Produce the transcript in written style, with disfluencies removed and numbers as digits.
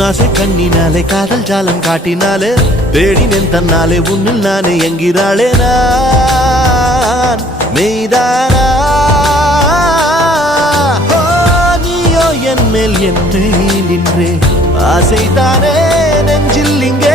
உன்னாசை கண்ணினாலே காதல் ஜாலம் காட்டினாலே தேடினேன் தன்னாலே உன்னில் நானே என்கிறாளே நான் மெய்தானா என் மேல் என்னை நின்றே ஆசைதானே நெஞ்சில் இங்கே